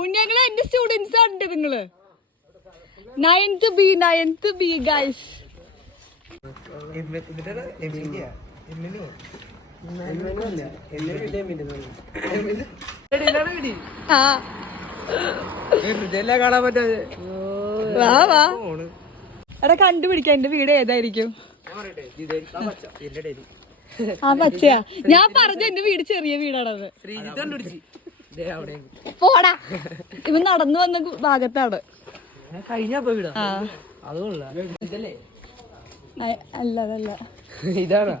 ഉണ്ണിയങ്ങളെ എന്റെ സ്റ്റുഡൻസ് ഉണ്ട് നിങ്ങള്. 9th B guys. വാ വാ എടാ കണ്ടുപിടിക്കാം എന്റെ വീട് ഏതായിരിക്കും. ആ പച്ചയാ ഞാൻ പറഞ്ഞു എന്റെ വീട് ചെറിയ വീടാണത്. പോടാ ഇവൻ നടന്നു വന്ന ഭാഗത്താണ്. അല്ല അതല്ല ഇതാണ്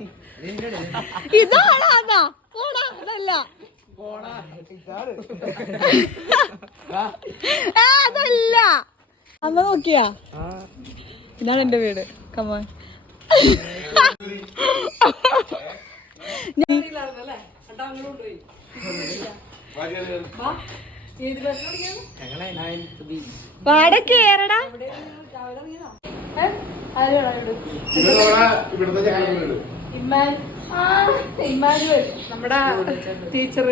ഇതാണോ പോടാ അതല്ല അതല്ല. അമ്മ നോക്കിയാ ഇതാണ് എന്റെ വീട്. കമോൺ വാട കേറടാ. നമ്മുടെ ടീച്ചർ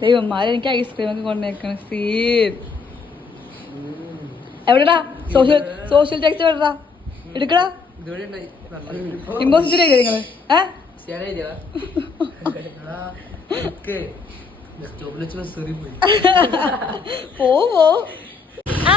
ദൈവന്മാരെ എനിക്ക് ഐസ്ക്രീം ഒക്കെ കൊണ്ടേക്കണം. സീൻ എവിടെടാ സോഷ്യൽ ടെക്സ്റ്റ് എവിടെടാ എടുക്കടാ. ഇമ്പോസിറ്റ് ചെയ്തേ നിങ്ങള് പോ. ആ